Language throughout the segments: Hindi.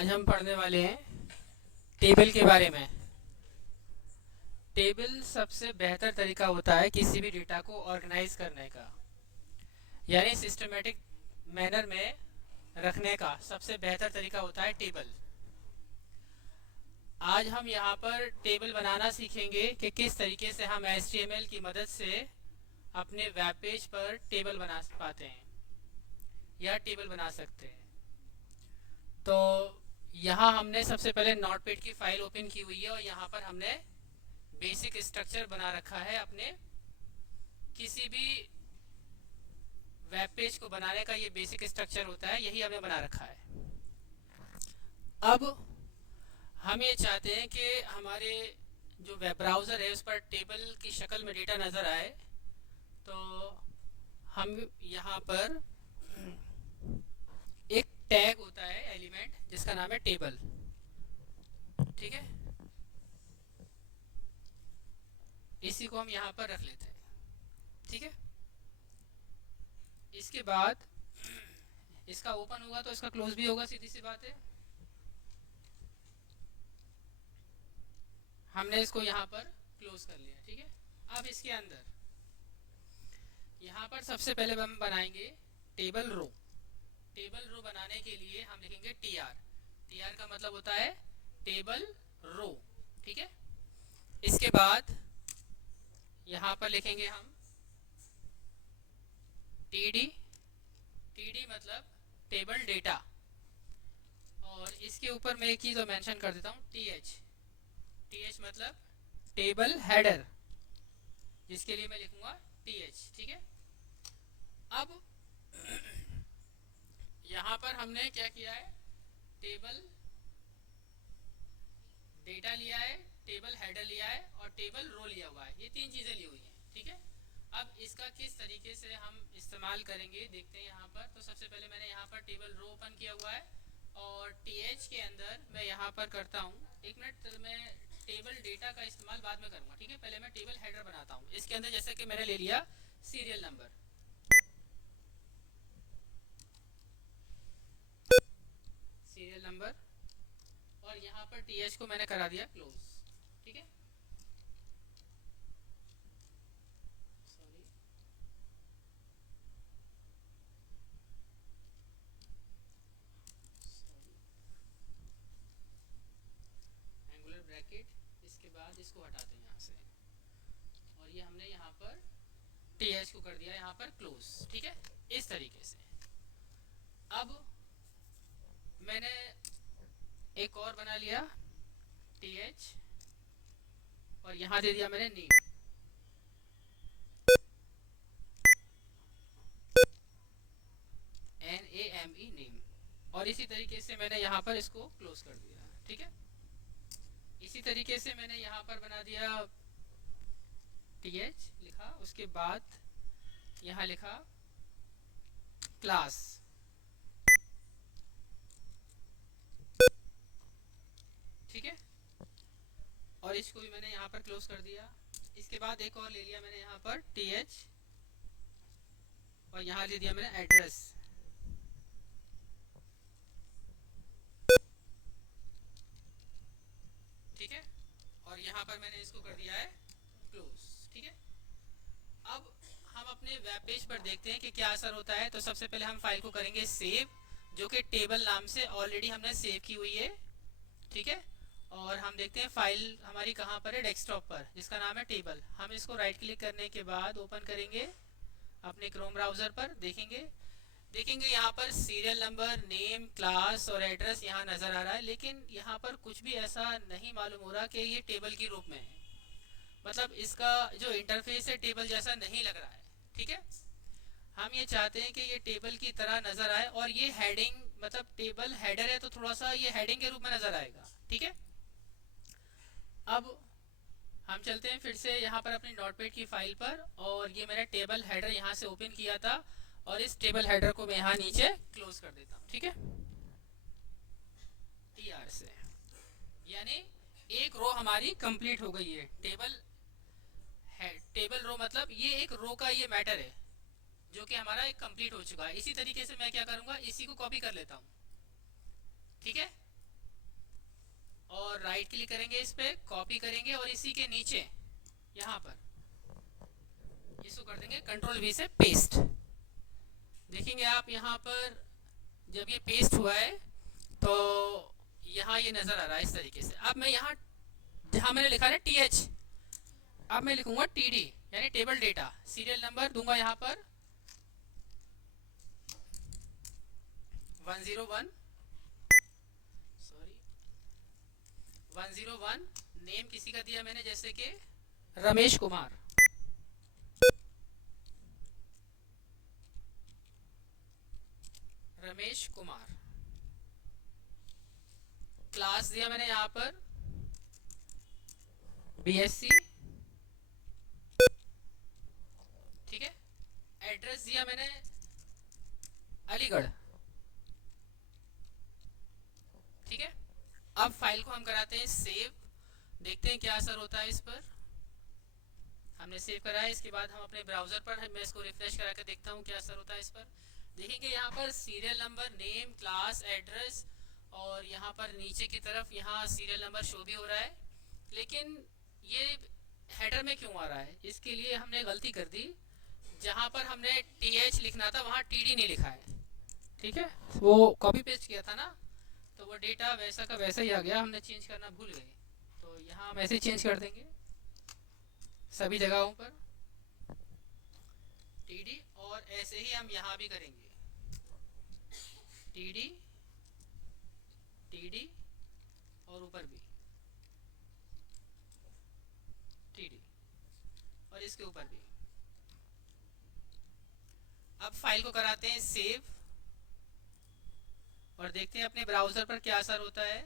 आज हम पढ़ने वाले हैं टेबल के बारे में। टेबल सबसे बेहतर तरीका होता है किसी भी डेटा को ऑर्गेनाइज करने का, यानी सिस्टमेटिक मैनर में रखने का सबसे बेहतर तरीका होता है टेबल। आज हम यहाँ पर टेबल बनाना सीखेंगे कि किस तरीके से हम HTML की मदद से अपने वेब पेज पर टेबल बना पाते हैं या टेबल बना सकते हैं। तो यहाँ हमने सबसे पहले नोटपैड की फाइल ओपन की हुई है और यहाँ पर हमने बेसिक स्ट्रक्चर बना रखा है। अपने किसी भी वेब पेज को बनाने का ये बेसिक स्ट्रक्चर होता है, यही हमने बना रखा है। अब हम ये चाहते हैं कि हमारे जो वेब ब्राउज़र है उस पर टेबल की शक्ल में डेटा नज़र आए, तो हम यहाँ पर एक टैग होता है एलिमेंट जिसका नाम है टेबल। ठीक है, इसी को हम यहाँ पर रख लेते हैं। ठीक है, इसके बाद इसका ओपन होगा तो इसका क्लोज भी होगा, सीधी सी बात है। हमने इसको यहाँ पर क्लोज कर लिया। ठीक है, अब इसके अंदर यहाँ पर सबसे पहले हम बनाएंगे टेबल रो। टेबल रो बनाने के लिए हम लिखेंगे टीआर। टीआर का मतलब होता है टेबल रो। ठीक है, इसके बाद यहाँ पर लिखेंगे हम टीडी। टीडी मतलब टेबल डेटा, और इसके ऊपर मैं एक चीज़ और मेंशन कर देता हूँ, टीएच। टीएच मतलब टेबल हेडर, जिसके लिए मैं लिखूंगा टीएच। ठीक है, अब यहाँ पर हमने क्या किया है, टेबल डेटा लिया है, टेबल हेडर लिया है और टेबल रो लिया हुआ है। ये तीन चीज़ें ली हुई हैं। ठीक है, अब इसका किस तरीके से हम इस्तेमाल करेंगे देखते हैं यहाँ पर। तो सबसे पहले मैंने यहाँ पर टेबल रो ओपन किया हुआ है और टीएच के अंदर मैं यहाँ पर करता हूँ, एक मिनट, मैं टेबल डेटा का इस्तेमाल बाद में करूँगा। ठीक है, पहले मैं टेबल हेडर बनाता हूँ। इसके अंदर जैसे कि मैंने ले लिया सीरियल नंबर, सीरियल नंबर, और यहाँ पर टीएच को मैंने करा दिया क्लोज। ठीक है, सॉरी, एंगुलर ब्रैकेट। इसके बाद इसको हटाते हैं यहाँ से, और ये हमने यहाँ पर टीएच को कर दिया यहाँ पर क्लोज। ठीक है, इस तरीके से। अब मैंने एक और बना लिया टीएच, और यहाँ दे दिया मैंने नेम। NAME नेम, और इसी तरीके से मैंने यहाँ पर इसको क्लोज कर दिया। ठीक है, इसी तरीके से मैंने यहाँ पर बना दिया टीएच लिखा, उसके बाद यहाँ लिखा क्लास। ठीक है, और इसको भी मैंने यहाँ पर क्लोज कर दिया। इसके बाद एक और ले लिया मैंने यहाँ पर टीएच, और यहाँ ले दिया मैंने एड्रेस। ठीक है, और यहाँ पर मैंने इसको कर दिया है क्लोज। ठीक है, अब हम अपने वेब पेज पर देखते हैं कि क्या असर होता है। तो सबसे पहले हम फाइल को करेंगे सेव, जो कि टेबल नाम से ऑलरेडी हमने सेव की हुई है। ठीक है, और हम देखते हैं फाइल हमारी कहाँ पर है, डेस्कटॉप पर, जिसका नाम है टेबल। हम इसको राइट क्लिक करने के बाद ओपन करेंगे अपने क्रोम ब्राउज़र पर। देखेंगे यहाँ पर सीरियल नंबर, नेम, क्लास और एड्रेस यहाँ नज़र आ रहा है, लेकिन यहाँ पर कुछ भी ऐसा नहीं मालूम हो रहा कि ये टेबल के रूप में है। मतलब इसका जो इंटरफेस है टेबल जैसा नहीं लग रहा है। ठीक है, हम ये चाहते हैं कि ये टेबल की तरह नज़र आए, और ये हेडिंग, मतलब टेबल हेडर है तो थोड़ा सा ये हेडिंग के रूप में नज़र आएगा। ठीक है, अब हम चलते हैं फिर से यहाँ पर अपनी नोटपैड की फाइल पर, और ये मैंने टेबल हेडर यहाँ से ओपन किया था, और इस टेबल हेडर को मैं यहाँ नीचे क्लोज कर देता हूँ। ठीक है, टीआर से, यानी एक रो हमारी कंप्लीट हो गई है। टेबल रो मतलब ये एक रो का ये मैटर है जो कि हमारा एक कंप्लीट हो चुका है। इसी तरीके से मैं क्या करूँगा, इसी को कॉपी कर लेता हूँ। ठीक है, और राइट क्लिक करेंगे, इस पे कॉपी करेंगे और इसी के नीचे यहाँ पर इसको कर देंगे कंट्रोल वी से पेस्ट। देखेंगे आप यहाँ पर जब ये पेस्ट हुआ है तो यहाँ ये नज़र आ रहा है इस तरीके से। अब मैं यहाँ जहाँ मैंने लिखा है टी एच, अब मैं लिखूंगा टी डी यानी टेबल डेटा, सीरियल नंबर दूंगा यहाँ पर 101, सॉरी 101। नेम किसी का दिया मैंने जैसे कि रमेश कुमार, रमेश कुमार। क्लास दिया मैंने यहाँ पर बीएससी, ठीक है। एड्रेस दिया मैंने अलीगढ़, ठीक है। अब फाइल को हम कराते हैं सेव, देखते हैं क्या असर होता है इस पर। हमने सेव करा है, इसके बाद हम अपने ब्राउजर पर मैं इसको रिफ्रेश करा कर देखता हूँ क्या असर होता है इस पर। देखेंगे यहाँ पर serial number, name, class, address और यहाँ पर नीचे की तरफ यहाँ सीरियल नंबर शो भी हो रहा है। लेकिन ये हेडर में क्यों आ रहा है? इसके लिए हमने गलती कर दी, जहाँ पर हमने TH लिखना था वहाँ TD नहीं लिखा है, ठीक है। वो कॉपी पेस्ट किया था ना, तो वो डेटा वैसा का वैसा ही आ गया, हमने चेंज करना भूल गए। तो यहाँ हम ऐसे चेंज कर देंगे सभी जगहों पर TD, और ऐसे ही हम यहाँ भी करेंगे TD TD और ऊपर भी TD और इसके ऊपर भी। अब फाइल को कराते हैं सेव और देखते हैं अपने ब्राउजर पर क्या असर होता है।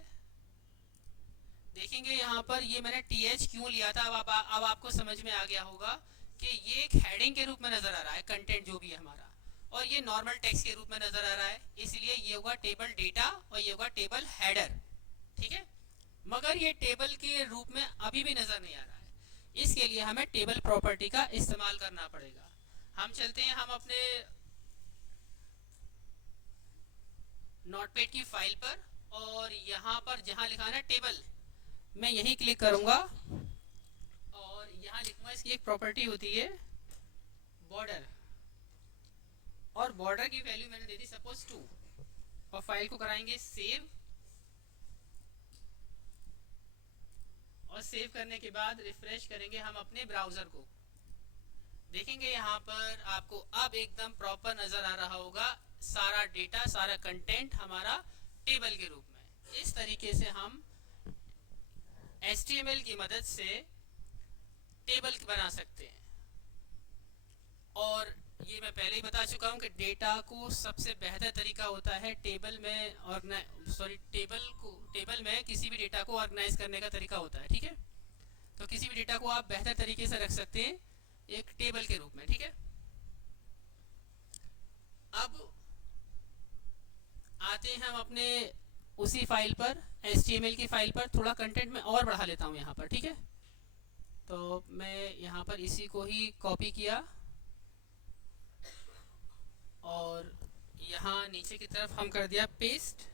देखेंगे यहाँ पर ये मैंने TH क्यों लिया था, अब आपको समझ में आ गया होगा कि ये एक हेडिंग के रूप में नजर आ रहा है, कंटेंट जो भी है हमारा, और ये नॉर्मल टेक्स्ट के रूप में नजर आ रहा है, इसलिए ये होगा टेबल डेटा और ये होगा टेबल हेडर, ठीक है। मगर ये टेबल के रूप में अभी भी नजर नहीं आ रहा है, इसके लिए हमें टेबल प्रॉपर्टी का इस्तेमाल करना पड़ेगा। हम चलते हैं हम अपने नोटपैड की फाइल पर, और यहाँ पर जहाँ लिखा है ना टेबल, मैं यही क्लिक करूंगा और यहाँ लिखूंगा, इसकी एक प्रॉपर्टी होती है बॉर्डर, और बॉर्डर की वैल्यू मैंने दे दी सपोज 2, और फाइल को कराएंगे सेव, और सेव करने के बाद रिफ्रेश करेंगे हम अपने ब्राउजर को। देखेंगे यहाँ पर आपको अब एकदम प्रॉपर नजर आ रहा होगा, सारा डेटा, सारा कंटेंट हमारा टेबल के रूप में। इस तरीके से हम HTML की मदद से टेबल बना सकते हैं। और ये मैं पहले ही बता चुका हूँ कि डेटा को सबसे बेहतर तरीका होता है टेबल में टेबल में किसी भी डेटा को ऑर्गेनाइज करने का तरीका होता है, ठीक है। तो किसी भी डेटा को आप बेहतर तरीके से रख सकते हैं एक टेबल के रूप में, ठीक है। अब आते हैं हम अपने उसी फाइल पर, HTML की फाइल पर, थोड़ा कंटेंट में और बढ़ा लेता हूँ यहाँ पर, ठीक है। तो मैं यहाँ पर इसी को ही कॉपी किया और यहाँ नीचे की तरफ हम कर दिया पेस्ट,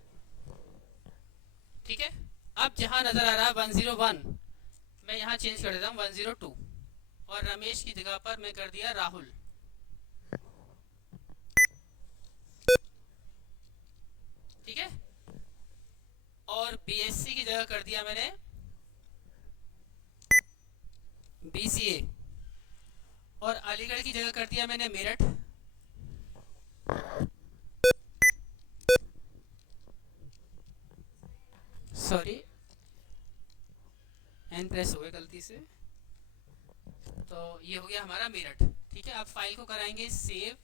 ठीक है। अब जहाँ नजर आ रहा है 101, मैं यहाँ चेंज कर देता हूँ 102, और रमेश की जगह पर मैं कर दिया राहुल, ठीक है। और BSc की जगह कर दिया मैंने BCA, और अलीगढ़ की जगह कर दिया मैंने मेरठ, सॉरी एन प्रेस हो गया गलती से, तो ये हो गया हमारा मेरठ, ठीक है। अब फाइल को कराएंगे सेव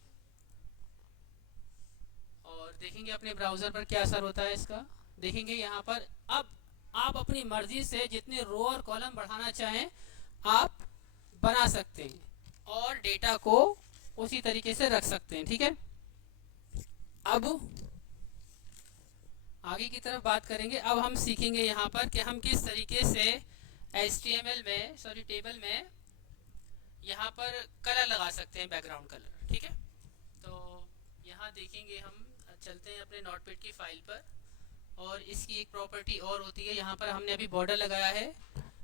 और देखेंगे अपने ब्राउजर पर क्या असर होता है इसका। देखेंगे यहाँ पर अब आप अपनी मर्जी से जितने रो और कॉलम बढ़ाना चाहें आप बना सकते हैं और डेटा को उसी तरीके से रख सकते हैं, ठीक है। अब आगे की तरफ बात करेंगे। अब हम सीखेंगे यहाँ पर कि हम किस तरीके से HTML में, सॉरी टेबल में यहाँ पर कलर लगा सकते हैं, बैकग्राउंड कलर, ठीक है। तो यहाँ देखेंगे हम, चलते हैं अपने नोटपैड की फाइल पर और इसकी एक प्रॉपर्टी और होती है, यहाँ पर हमने अभी बॉर्डर लगाया है।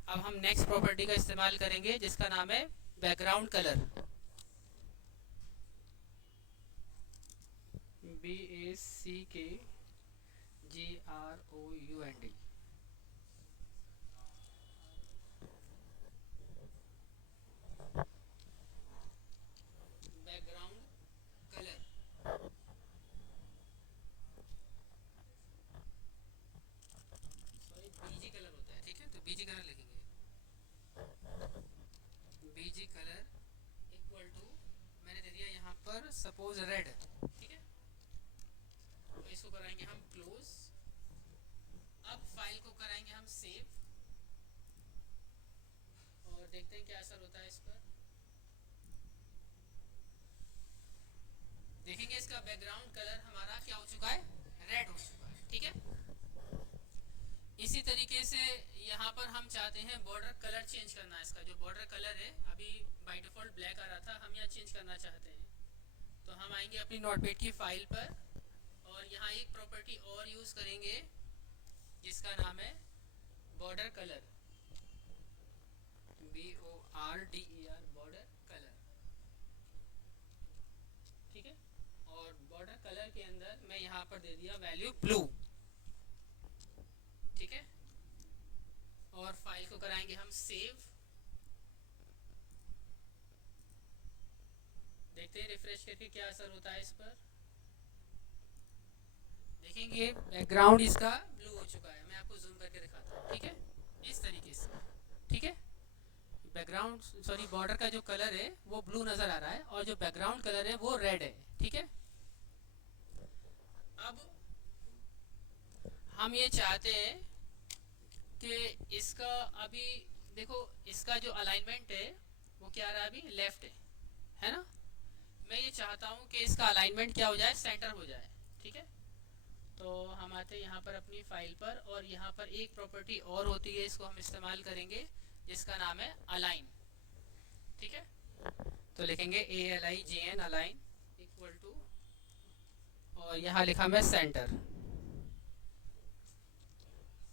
अब हम नेक्स्ट प्रॉपर्टी का इस्तेमाल करेंगे जिसका नाम है background colour. BACKGROUND। Background colour, sorry BG colour होता है, ठीक है, तो बीजी कलर लिखेंगे। बीजी कलर इक्वल टू, मैंने दे दिया यहाँ पर सपोज रेड, ठीक है, तो इसको कराएंगे हम क्लोज। अब फाइल को कराएंगे हम सेव और देखते हैं क्या असर होता है इस पर। देखेंगे इसका बैकग्राउंड कलर हमारा क्या हो चुका है, रेड हो चुका है, ठीक है। इसी तरीके से यहाँ पर हम चाहते हैं बॉर्डर कलर चेंज करना है। इसका जो बॉर्डर कलर है अभी बाय डिफॉल्ट ब्लैक आ रहा था, हम यहाँ चेंज करना चाहते हैं। तो हम आएंगे अपनी नोटपैड की फाइल पर और यहाँ एक प्रॉपर्टी और यूज करेंगे जिसका नाम है border colour, BORDER, border colour, ठीक है। और बॉर्डर कलर के अंदर मैं यहाँ पर दे दिया वैल्यू ब्लू, ठीक है। और फाइल को कराएंगे हम सेव। देखते हैं रिफ्रेश करके क्या असर होता है इस पर। देखेंगे बैकग्राउंड इसका ब्लू हो चुका है। मैं आपको जूम करके दिखाता हूँ, ठीक है, इस तरीके से, ठीक है। बैकग्राउंड सॉरी बॉर्डर का जो कलर है वो ब्लू नजर आ रहा है और जो बैकग्राउंड कलर है वो रेड है, ठीक है। अब हम ये चाहते हैं कि इसका अभी देखो इसका जो अलाइनमेंट है वो क्या रहा, अभी लेफ्ट है ना। मैं ये चाहता हूँ कि इसका अलाइनमेंट क्या हो जाए, सेंटर हो जाए, ठीक है। तो हम आते हैं यहाँ पर अपनी फाइल पर और यहाँ पर एक प्रॉपर्टी और होती है, इसको हम इस्तेमाल करेंगे जिसका नाम है अलाइन, ठीक है। तो लिखेंगे ALIGN अलाइन इक्वल टू और यहाँ लिखा मैं सेंटर,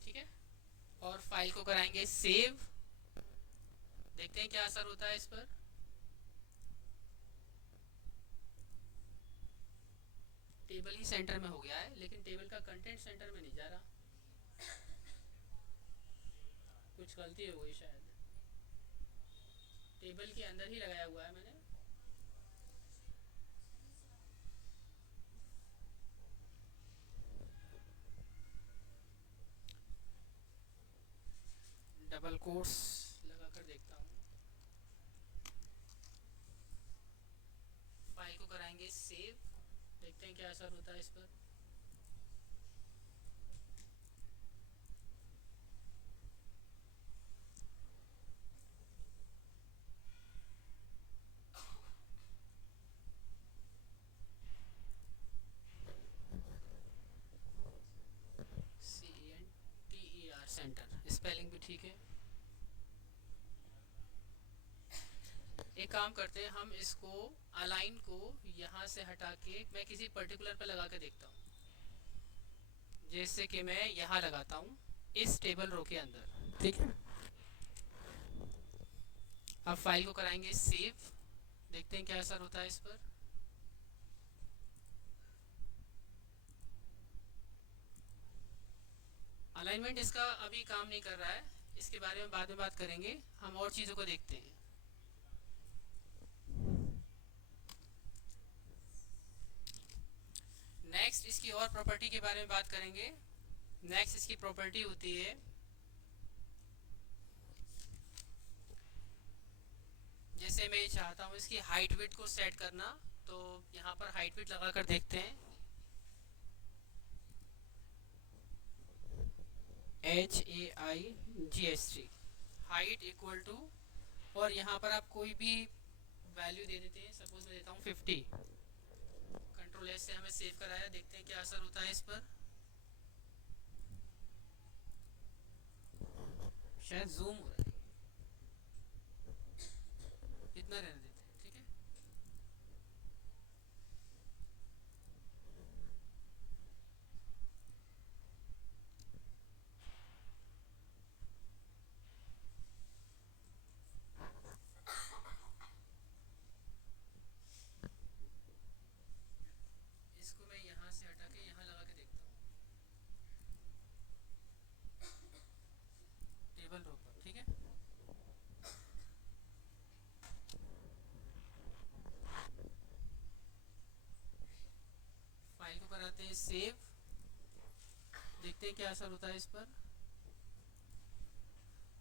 ठीक है। और फाइल को कराएंगे सेव। देखते हैं क्या असर होता है इस पर। टेबल ही सेंटर में हो गया है लेकिन टेबल का कंटेंट सेंटर में नहीं जा रहा, कुछ गलती हो गई शायद। टेबल के अंदर ही लगाया हुआ है मैंने। डबल कोट्स लगा कर देखता हूँ। फाइल को कराएंगे सेव, देखते हैं क्या असर होता है इस पर। CENTER, सेंटर, स्पेलिंग भी ठीक है। एक काम करते हैं, हम इसको अलाइन को यहाँ से हटा के मैं किसी पर्टिकुलर पे लगा के देखता हूँ। जैसे कि मैं यहाँ लगाता हूँ इस टेबल रो के अंदर, ठीक है। अब फाइल को कराएंगे सेव, देखते हैं क्या असर होता है इस पर। अलाइनमेंट इसका अभी काम नहीं कर रहा है, इसके बारे में बाद में बात करेंगे। हम और चीज़ों को देखते हैं। नेक्स्ट इसकी और प्रॉपर्टी के बारे में बात करेंगे। नेक्स्ट इसकी प्रॉपर्टी होती है जैसे मैं ये चाहता हूँ इसकी हाइट विड्थ को सेट करना, तो यहाँ पर हाइट विड्थ लगा कर देखते हैं। HAIGHT हाइट इक्वल टू और यहाँ पर आप कोई भी वैल्यू दे देते हैं, सपोज मैं देता हूँ 50। कंट्रोल एस से हमें सेव कराया, देखते हैं क्या असर होता है इस पर। शायद जूम हो रहा है, इतना रहने देते हैं, ठीक है। देखते हैं क्या असर होता है इस पर।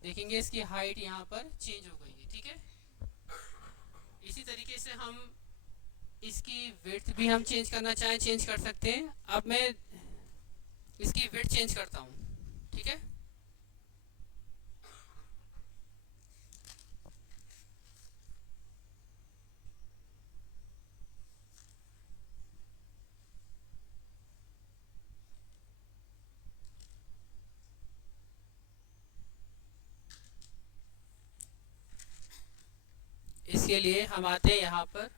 देखेंगे इसकी हाइट यहाँ पर चेंज हो गई है, ठीक है। इसी तरीके से हम इसकी विड्थ भी हम चेंज करना चाहें चेंज कर सकते हैं। अब मैं इसकी विड्थ चेंज करता हूँ, ठीक है। इसके लिए हम आते हैं यहाँ पर,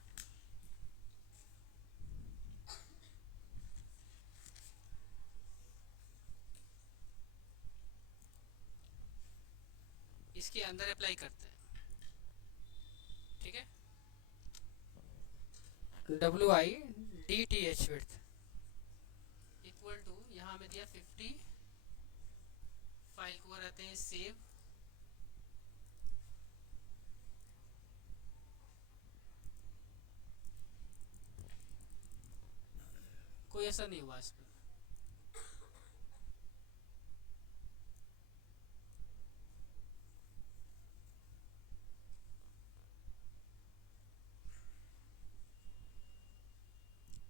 इसके अंदर अप्लाई करते हैं, ठीक है। WIDTH विड्थ इक्वल टू, यहाँ में दिया 50। फाइल को कराते हैं सेव। कोई असर नहीं हुआ इस पर।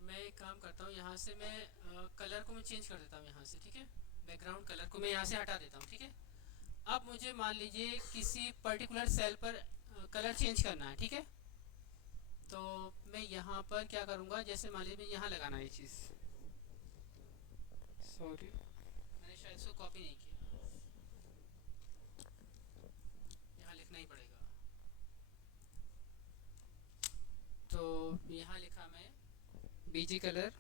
मैं एक काम करता हूँ, यहाँ से मैं कलर को मैं चेंज कर देता हूँ यहाँ से, ठीक है। बैकग्राउंड कलर को मैं यहाँ से हटा देता हूँ, ठीक है। अब मुझे मान लीजिए किसी पर्टिकुलर सेल पर कलर चेंज करना है, ठीक है। तो मैं यहाँ पर क्या करूँगा, जैसे मान लीजिए मैं यहाँ लगाना है ये चीज़, सॉरी मैंने शायद इसको कॉपी नहीं किया, यहाँ लिखना ही पड़ेगा। तो यहाँ लिखा मैं BG colour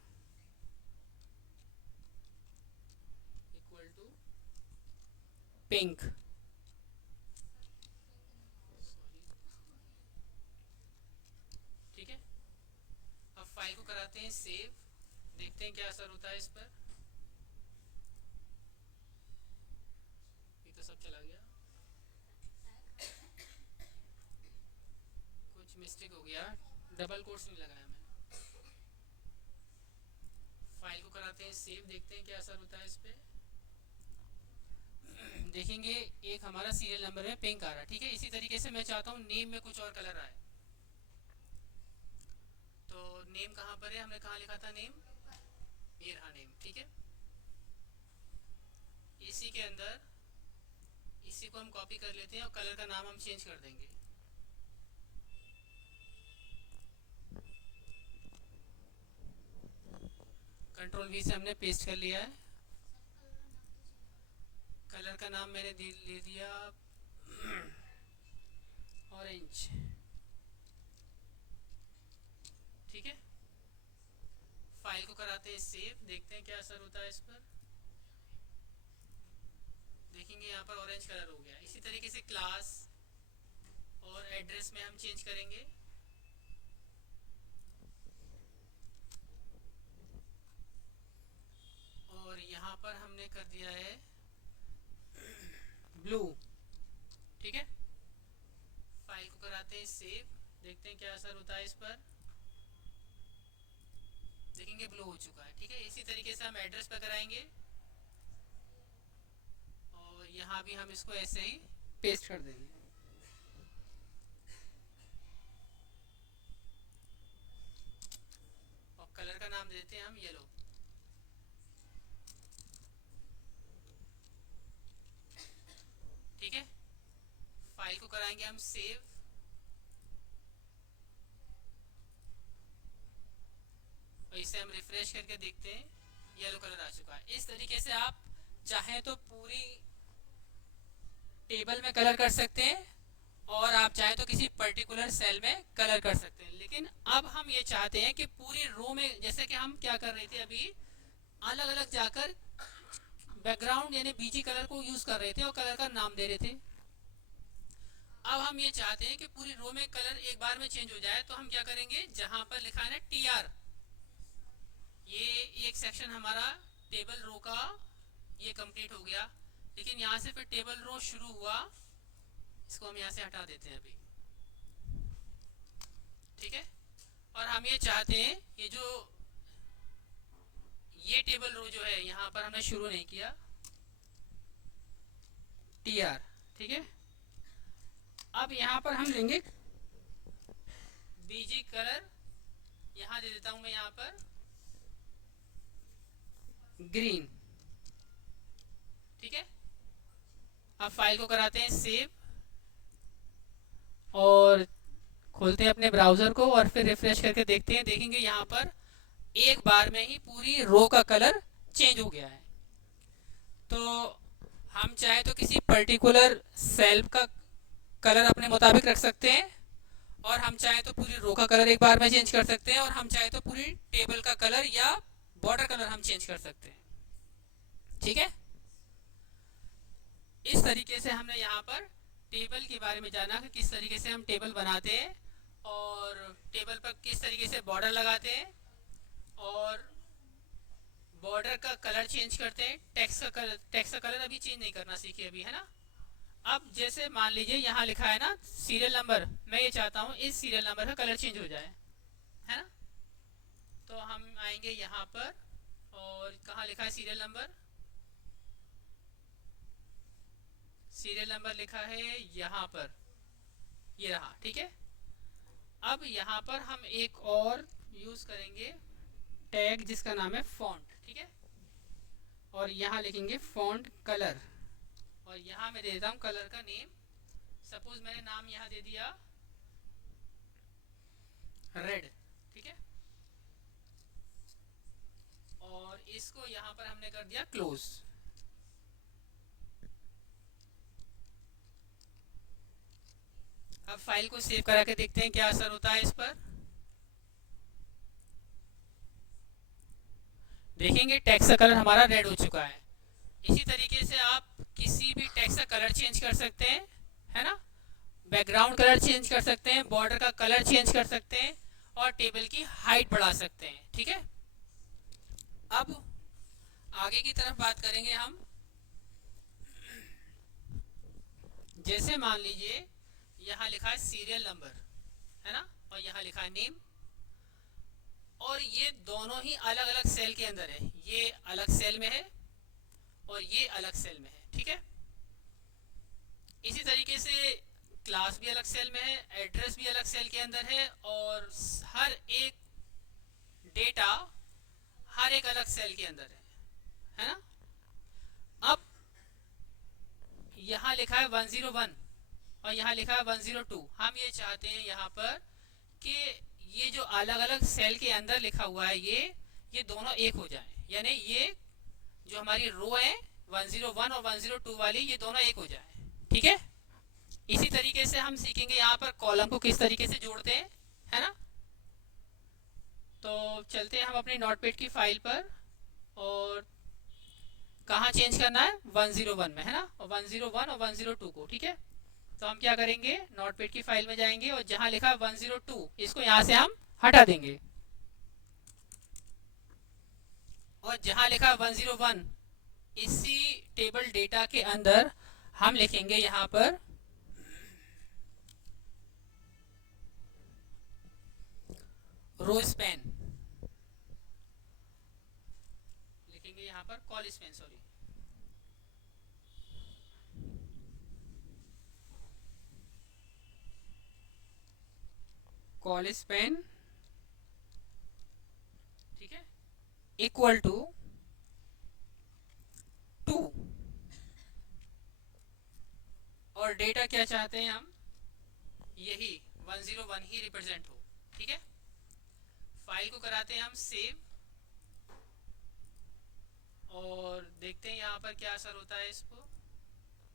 equal to pink, ठीक है। अब फाइल को कराते हैं सेव, देखते हैं क्या असर होता है इस पर। ये तो सब चला गया, कुछ मिस्टेक हो गया, डबल कोट्स नहीं लगाया मैं। फाइल को कराते हैं सेव, देखते हैं क्या असर होता है इस पे। देखेंगे एक हमारा सीरियल नंबर में पिंक आ रहा है, ठीक है। इसी तरीके से मैं चाहता हूँ नेम में कुछ और कलर आए। तो नेम कहाँ पर है, हमने कहाँ लिखा था नेम, ये रहा नेम, ठीक है। इसी के अंदर इसी को हम कॉपी कर लेते हैं और कलर का नाम हम चेंज कर देंगे। कंट्रोल V से हमने पेस्ट कर लिया है। कलर का नाम मैंने ले दिया ऑरेंज, ठीक है। फाइल को कराते हैं सेव, देखते हैं क्या असर होता है इस पर। देखेंगे यहाँ पर ऑरेंज कलर हो गया। इसी तरीके से क्लास और एड्रेस में हम चेंज करेंगे। और यहाँ पर हमने कर दिया है ब्लू, ठीक है। फाइल को कराते हैं सेव, देखते हैं क्या असर होता है इस पर। देखेंगे ब्लू हो चुका है, ठीक है। इसी तरीके से हम एड्रेस पर कराएंगे और यहाँ भी हम इसको ऐसे ही पेस्ट कर देंगे। और कलर का नाम देते हैं हम येलो, ठीक है। फाइल को कराएंगे हम सेव, और इसे हम रिफ्रेश करके देखते हैं येलो कलर आ चुका है। इस तरीके से आप चाहें तो पूरी टेबल में कलर कर सकते हैं और आप चाहें तो किसी पर्टिकुलर सेल में कलर कर सकते हैं। लेकिन अब हम ये चाहते हैं कि पूरी रो में, जैसे कि हम क्या कर रहे थे अभी, अलग अलग जाकर बैकग्राउंड यानी BG कलर को यूज कर रहे थे और कलर का नाम दे रहे थे। अब हम ये चाहते हैं कि पूरी रो में कलर एक बार में चेंज हो जाए। तो हम क्या करेंगे, जहां पर लिखा है ना TR, ये एक सेक्शन हमारा टेबल रो का ये कंप्लीट हो गया। लेकिन यहाँ से फिर टेबल रो शुरू हुआ, इसको हम यहाँ से हटा देते हैं अभी, ठीक है। और हम ये चाहते हैं ये जो ये टेबल रो जो है यहाँ पर हमने शुरू नहीं किया, tr, ठीक है। अब यहाँ पर हम लेंगे बीजी कलर, यहाँ दे देता हूं मैं यहाँ पर ग्रीन, ठीक है। अब फाइल को कराते हैं सेव और खोलते हैं अपने ब्राउजर को और फिर रिफ्रेश करके देखते हैं, देखेंगे यहाँ पर एक बार में ही पूरी रो का कलर चेंज हो गया है। तो हम चाहे तो किसी पर्टिकुलर सेल का कलर अपने मुताबिक रख सकते हैं, और हम चाहे तो पूरी रो का कलर एक बार में चेंज कर सकते हैं, और हम चाहे तो पूरी टेबल का कलर या बॉर्डर कलर हम चेंज कर सकते हैं, ठीक है। इस तरीके से हमने यहाँ पर टेबल के बारे में जाना कि किस तरीके से हम टेबल बनाते हैं और टेबल पर किस तरीके से बॉर्डर लगाते हैं और बॉर्डर का कलर चेंज करते हैं। टेक्स्ट का कलर अभी चेंज नहीं करना सीखे अभी, है ना। अब जैसे मान लीजिए यहाँ लिखा है ना सीरियल नंबर, मैं ये चाहता हूँ इस सीरियल नंबर का कलर चेंज हो जाए, है ना। तो हम आएंगे यहाँ पर और कहाँ लिखा है सीरियल नंबर, सीरियल नंबर लिखा है यहाँ पर, ये रहा, ठीक है। अब यहाँ पर हम एक और यूज करेंगे टैग जिसका नाम है फॉन्ट, ठीक है। और यहाँ लिखेंगे फॉन्ट कलर, और यहाँ मैं दे देता हूँ कलर का नेम। सपोज मैंने नाम यहाँ दे दिया रेड, ठीक है। और इसको यहाँ पर हमने कर दिया क्लोज। अब फाइल को सेव करा के देखते हैं क्या असर होता है इस पर। देखेंगे टेक्स्ट का कलर हमारा रेड हो चुका है। इसी तरीके से आप किसी भी टेक्स्ट का कलर चेंज कर सकते हैं, है ना। बैकग्राउंड कलर चेंज कर सकते हैं, बॉर्डर का कलर चेंज कर सकते हैं और टेबल की हाइट बढ़ा सकते हैं, ठीक है। अब आगे की तरफ बात करेंगे हम। जैसे मान लीजिए यहाँ लिखा है सीरियल नंबर, है ना, और यहाँ लिखा है नेम, और ये दोनों ही अलग अलग सेल के अंदर है। ये अलग सेल में है और ये अलग सेल में है, ठीक है। इसी तरीके से क्लास भी अलग सेल में है, एड्रेस भी अलग सेल के अंदर है, और हर एक डेटा हर एक अलग सेल के अंदर है ना। अब यहाँ लिखा है 101 और यहाँ लिखा है 102। हम ये चाहते हैं यहाँ पर कि ये जो अलग अलग सेल के अंदर लिखा हुआ है ये दोनों एक हो जाए, यानी ये जो हमारी रो है 101 और 102 वाली, ये दोनों एक हो जाए, ठीक है। इसी तरीके से हम सीखेंगे यहाँ पर कॉलम को किस तरीके से जोड़ते हैं, है ना। तो चलते हैं हम अपनी नोटपैड की फाइल पर, और कहाँ चेंज करना है 101 में, है ना, और 101 और 102 को, ठीक है। तो हम क्या करेंगे, नोटपैड की फाइल में जाएंगे और जहां लिखा है 102 इसको यहां से हम हटा देंगे, और जहां लिखा है 101 इसी टेबल डेटा के अंदर हम लिखेंगे यहाँ पर रो स्पैन, लिखेंगे यहाँ पर call span, sorry, call span, ठीक है, इक्वल टू 2, और डेटा क्या चाहते हैं हम, यही 101 ही रिप्रेजेंट हो, ठीक है। फाइल को कराते हैं हम सेव और देखते हैं यहाँ पर क्या असर होता है इसको।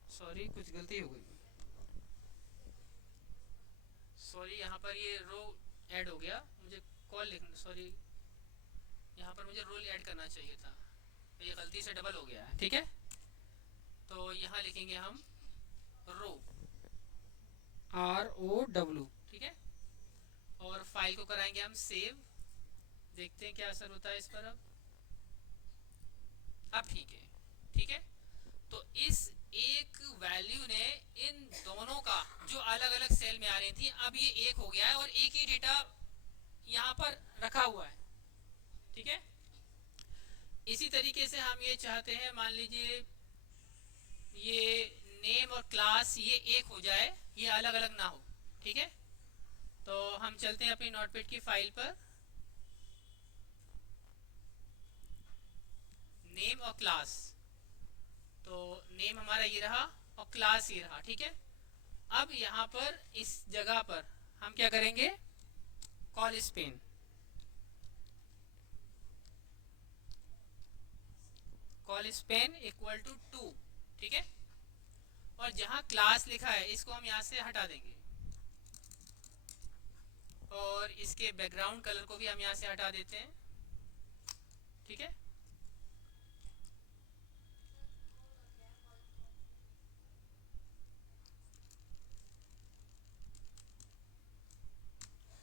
सॉरी कुछ गलती हो गई, सॉरी यहाँ पर ये रो ऐड हो गया, मुझे कॉल लिखना, सॉरी यहाँ पर मुझे रोल ऐड करना चाहिए था, ये गलती से डबल हो गया है, ठीक है। तो यहाँ लिखेंगे हम रो, ROW, ठीक है, और फाइल को कराएंगे हम सेव, देखते हैं क्या असर होता है इस पर। अब ठीक है, ठीक है। तो इस एक वैल्यू ने इन दोनों का जो अलग अलग सेल में आ रही थी, अब ये एक हो गया है और एक ही डेटा यहाँ पर रखा हुआ है, ठीक है। इसी तरीके से हम ये चाहते हैं, मान लीजिए ये नेम और क्लास ये एक हो जाए, ये अलग अलग ना हो, ठीक है। तो हम चलते हैं अपनी नोटपैड की फाइल पर, नेम और क्लास। तो नेम हमारा ये रहा और क्लास ये रहा, ठीक है। अब यहाँ पर इस जगह पर हम क्या करेंगे, colspan, colspan equal to 2, ठीक है। और जहाँ क्लास लिखा है इसको हम यहाँ से हटा देंगे, और इसके बैकग्राउंड कलर को भी हम यहाँ से हटा देते हैं, ठीक है।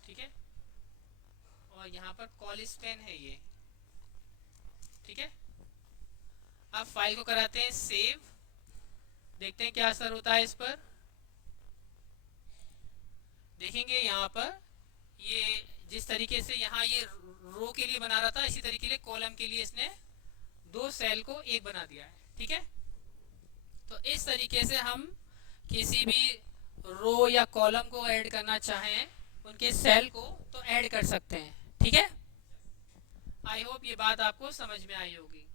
ठीक है, और यहाँ पर कॉल स्पेन है ये, ठीक है। अब फाइल को कराते हैं सेव, देखते हैं क्या असर होता है इस पर। देखेंगे यहाँ पर ये जिस तरीके से यहाँ ये रो के लिए बना रहा था, इसी तरीके से कॉलम के लिए इसने 2 सेल को एक बना दिया है, ठीक है। तो इस तरीके से हम किसी भी रो या कॉलम को ऐड करना चाहें, उनके सेल को, तो ऐड कर सकते हैं, ठीक है। आई होप ये बात आपको समझ में आई होगी।